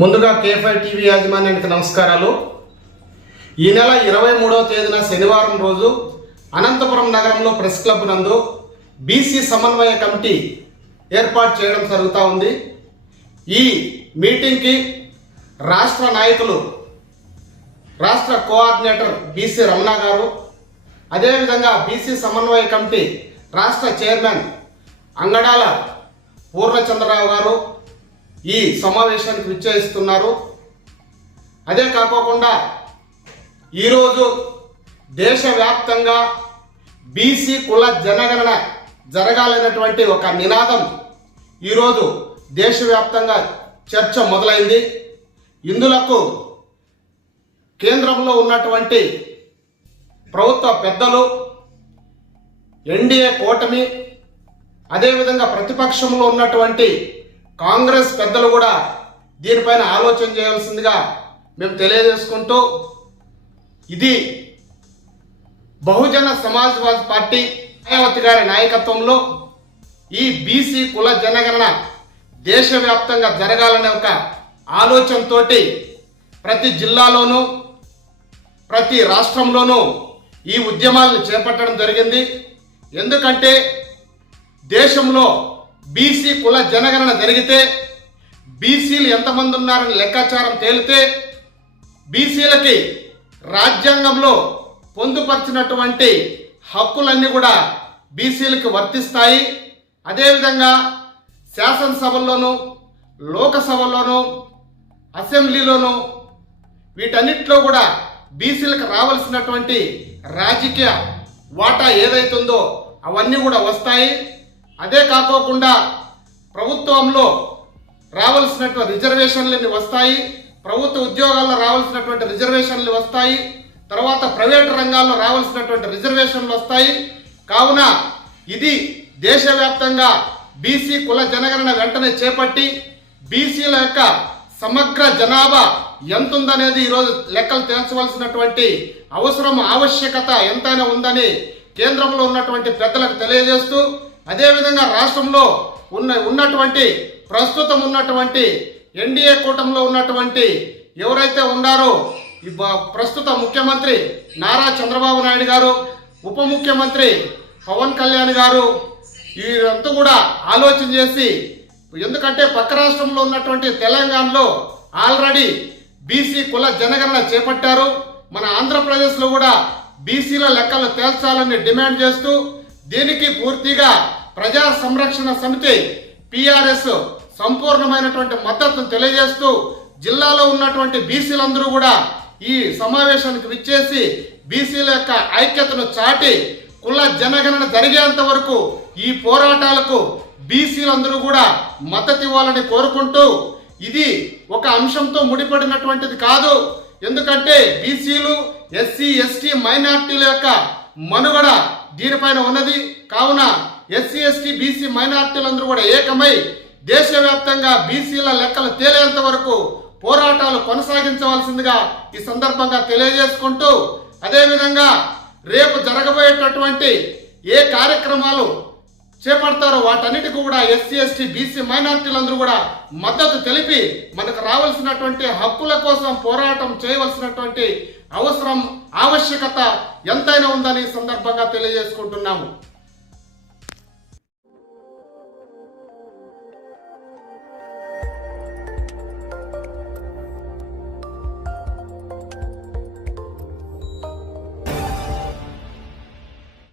ముందుగా K5 TV యాజమాన్యానికి నమస్కారాలు. ఈ నెల 23వ తేదీన శనివారం రోజు అనంతపురం నగరంలో ప్రెస్ క్లబ్ నందు బీసీ సమన్వయ కమిటీ ఏర్పాటు చేయడం జరుగుతూ ఉంది. ఈ మీటింగ్కి రాష్ట్ర నాయకులు, రాష్ట్ర కోఆర్డినేటర్ బీసీ రమణ గారు, అదేవిధంగా బీసీ సమన్వయ కమిటీ రాష్ట్ర చైర్మన్ అంగడాల పూర్ణచంద్రరావు గారు ఈ సమావేశానికి విచ్చేస్తున్నారు. అదే కాకోకుండా ఈరోజు దేశవ్యాప్తంగా బీసీ కుల జనగణన జరగాలనేటువంటి ఒక నినాదం ఈరోజు దేశవ్యాప్తంగా చర్చ మొదలైంది. ఇందులకు కేంద్రంలో ఉన్నటువంటి ప్రభుత్వ పెద్దలు, ఎన్డీఏ కూటమి, అదేవిధంగా ప్రతిపక్షంలో ఉన్నటువంటి కాంగ్రెస్ పెద్దలు కూడా దీనిపైన ఆలోచన చేయాల్సిందిగా మేము తెలియజేసుకుంటూ, ఇది బహుజన సమాజ్వాదీ పార్టీ మాయావతి గారి నాయకత్వంలో ఈ బీసీ కుల జనగణన దేశవ్యాప్తంగా జరగాలనే ఒక ఆలోచనతో ప్రతి జిల్లాలోనూ ప్రతి రాష్ట్రంలోనూ ఈ ఉద్యమాలను చేపట్టడం జరిగింది. ఎందుకంటే దేశంలో బీసీ కుల జనగణన జరిగితే బీసీలు ఎంతమంది ఉన్నారని లెక్కాచారం తేలితే బీసీలకి రాజ్యాంగంలో పొందుపరిచినటువంటి హక్కులన్నీ కూడా బీసీలకు వర్తిస్తాయి. అదేవిధంగా శాసనసభల్లోనూ, లోకసభల్లోనూ, అసెంబ్లీలోనూ వీటన్నిటిలో కూడా బీసీలకు రావాల్సినటువంటి రాజకీయ వాటా ఏదైతుందో అవన్నీ కూడా వస్తాయి. అదే కాకోకుండా ప్రభుత్వంలో రావాల్సినటువంటి రిజర్వేషన్లు వస్తాయి, ప్రభుత్వ ఉద్యోగాల్లో రావాల్సినటువంటి రిజర్వేషన్లు వస్తాయి, తర్వాత ప్రైవేటు రంగాల్లో రావాల్సినటువంటి రిజర్వేషన్లు వస్తాయి. కావున ఇది దేశవ్యాప్తంగా బీసీ కుల జనగణన వెంటనే చేపట్టి బీసీల యొక్క సమగ్ర జనాభా ఎంతుందనేది ఈరోజు లెక్కలు తేల్చవలసినటువంటి అవసరం, ఆవశ్యకత ఎంతైనా ఉందని కేంద్రంలో ఉన్నటువంటి పెద్దలకు తెలియజేస్తూ, అదేవిధంగా రాష్ట్రంలో ఉన్నటువంటి ప్రస్తుతం ఉన్నటువంటి ఎన్డీఏ కూటమిలో ఉన్నటువంటి ఎవరైతే ఉన్నారో ప్రస్తుత ముఖ్యమంత్రి నారా చంద్రబాబు నాయుడు గారు, ఉప ముఖ్యమంత్రి పవన్ కళ్యాణ్ గారు వీరంతా కూడా ఆలోచన చేసి, ఎందుకంటే పక్క రాష్ట్రంలో ఉన్నటువంటి తెలంగాణలో ఆల్రెడీ బీసీ కుల జనగణన చేపట్టారు. మన ఆంధ్రప్రదేశ్లో కూడా బీసీల లెక్కలు తేల్చాలని డిమాండ్ చేస్తూ దీనికి పూర్తిగా ప్రజా సంరక్షణ సమితి పిఆర్ఎస్ సంపూర్ణమైనటువంటి మద్దతును తెలియజేస్తూ జిల్లాలో ఉన్నటువంటి బీసీలందరూ కూడా ఈ సమావేశానికి విచ్చేసి బీసీల యొక్క ఐక్యతను చాటి కుల జనగణన జరిగేంత వరకు ఈ పోరాటాలకు బీసీలందరూ కూడా మద్దతు ఇవ్వాలని కోరుకుంటూ, ఇది ఒక అంశంతో ముడిపడినటువంటిది కాదు. ఎందుకంటే బీసీలు, ఎస్సీ, ఎస్టీ, మైనార్టీల యొక్క మనుగడ దీనిపైన ఉన్నది. కావున ఎస్సీ, ఎస్టీ, బీసీ మైనార్టీలందరూ కూడా ఏకమై దేశవ్యాప్తంగా బీసీల లెక్కలు తేలేంత వరకు పోరాటాలు కొనసాగించవలసిందిగా ఈ సందర్భంగా తెలియజేసుకుంటూ, అదేవిధంగా రేపు జరగబోయేటటువంటి ఏ కార్యక్రమాలు చేపడతారో వాటన్నిటికీ కూడా ఎస్సీ, ఎస్టీ, బీసీ మైనార్టీలందరూ కూడా మద్దతు తెలిపి మనకు రావాల్సినటువంటి హక్కుల కోసం పోరాటం చేయవలసినటువంటి అవసరం, ఆవశ్యకత ఎంతైనా ఉందని ఈ సందర్భంగా తెలియజేసుకుంటున్నాము.